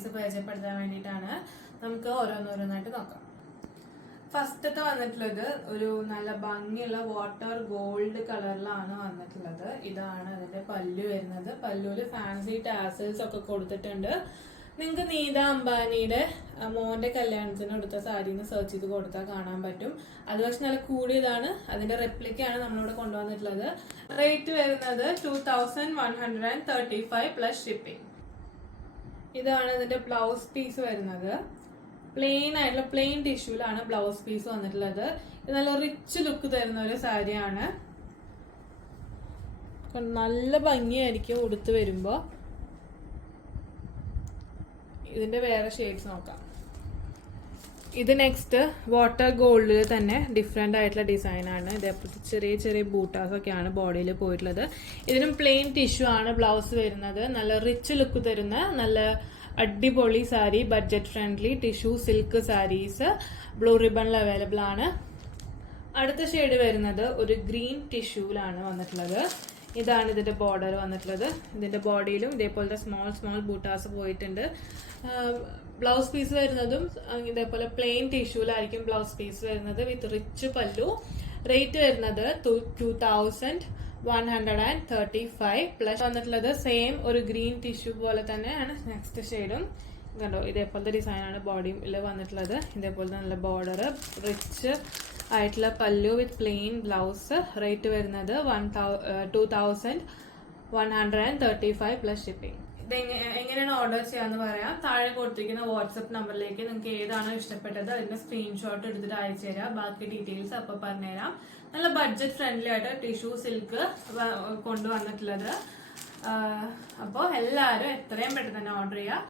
സാരീസ് പരിചയപ്പെടുത്താൻ വേണ്ടിയിട്ടാണ്. നമുക്ക് ഓരോന്നോരോന്നായിട്ട് നോക്കാം. ഫസ്റ്റത്തെ വന്നിട്ടുള്ളത് ഒരു നല്ല ഭംഗിയുള്ള വാട്ടർ ഗോൾഡ് കളറിലാണ് വന്നിട്ടുള്ളത്. ഇതാണ് അതിന്റെ പല്ലു വരുന്നത്. പല്ലുവിൽ ഫാൻസി ടാസൽസ് ഒക്കെ കൊടുത്തിട്ടുണ്ട്. നിങ്ങൾക്ക് നീത അംബാനിയുടെ മോന്റെ കല്യാണത്തിന് എടുത്ത സാരിന്ന് സെർച്ച് ചെയ്ത് കൊടുത്താൽ കാണാൻ പറ്റും. അത് പക്ഷെ നല്ല കൂടിയതാണ്. അതിന്റെ റെപ്ലിക്കാണ് നമ്മളിവിടെ കൊണ്ടുവന്നിട്ടുള്ളത്. റേറ്റ് വരുന്നത് 2135 പ്ലസ് ഷിപ്പിംഗ്. ഇതാണ് ഇതിന്റെ ബ്ലൗസ് പീസ് വരുന്നത്. പ്ലെയിൻ ആയിട്ടുള്ള പ്ലെയിൻ ടിഷ്യൂലാണ് ബ്ലൗസ് പീസ് വന്നിട്ടുള്ളത്. ഇത് നല്ല റിച്ച് ലുക്ക് തരുന്ന ഒരു സാരിയാണ്. നല്ല ഭംഗിയായിരിക്കും ഉടുത്ത് വരുമ്പോ. ഇതിന്റെ വേറെ ഷെയ്ഡ്സ് നോക്കാം. ഇത് നെക്സ്റ്റ് വാട്ടർ ഗോൾഡിൽ തന്നെ ഡിഫറെന്റ് ആയിട്ടുള്ള ഡിസൈൻ ആണ്. ഇതേപോലത്തെ ചെറിയ ചെറിയ ബൂട്ടാസ് ഒക്കെയാണ് ബോഡിയിൽ പോയിട്ടുള്ളത്. ഇതിനും പ്ലെയിൻ ടിഷ്യൂ ആണ് ബ്ലൗസ് വരുന്നത്. നല്ല റിച്ച് ലുക്ക് തരുന്ന നല്ല അടിപൊളി sari, budget friendly tissue silk saris blue റിബണിൽ അവൈലബിൾ ആണ്. അടുത്ത ഷെയ്ഡ് വരുന്നത് ഒരു ഗ്രീൻ ടിഷ്യൂലാണ് വന്നിട്ടുള്ളത്. ഇതാണ് ഇതിന്റെ ബോർഡർ വന്നിട്ടുള്ളത്. ഇതിന്റെ ബോഡിയിലും ഇതേപോലത്തെ സ്മോൾ ബൂട്ടാസ് പോയിട്ടുണ്ട്. ബ്ലൗസ് പീസ് വരുന്നതും ഇതേപോലെ പ്ലെയിൻ ടിഷ്യൂലായിരിക്കും ബ്ലൗസ് പീസ് വരുന്നത് വിത്ത് റിച്ച് പല്ലു. റേറ്റ് വരുന്നത് 2135 പ്ലസ് വന്നിട്ടുള്ളത് സെയിം ഒരു ഗ്രീൻ ടിഷ്യൂ പോലെ തന്നെയാണ് നെക്സ്റ്റ് ഷെയ്ഡും. കണ്ടോ, ഇതേപോലത്തെ ഡിസൈൻ ആണ് ബോഡിയിൽ വന്നിട്ടുള്ളത്. ഇതേപോലത്തെ നല്ല ബോർഡർ, റിച്ച് ആയിട്ടുള്ള പല്ലു വിത്ത് പ്ലെയിൻ ബ്ലൗസ്. റേറ്റ് വരുന്നത് 2135 പ്ലസ് ഷിപ്പിംഗ്. ഇത് എങ്ങനെയാണ് ഓർഡർ ചെയ്യാന്ന് പറയാം. താഴെ കൊടുത്തിരിക്കുന്ന വാട്സപ്പ് നമ്പറിലേക്ക് നിങ്ങൾക്ക് ഏതാണോ ഇഷ്ടപ്പെട്ടത് അതിന്റെ സ്ക്രീൻഷോട്ട് എടുത്തിട്ട് അയച്ചു തരാം. ബാക്കി ഡീറ്റെയിൽസ് അപ്പൊ പറഞ്ഞുതരാം. നല്ല ബഡ്ജറ്റ് ഫ്രണ്ട്ലി ആയിട്ട് ടിഷ്യൂ സിൽക്ക് കൊണ്ടുവന്നിട്ടുള്ളത്. അപ്പോൾ എല്ലാവരും എത്രയും പെട്ടെന്ന് തന്നെ ഓർഡർ ചെയ്യുക.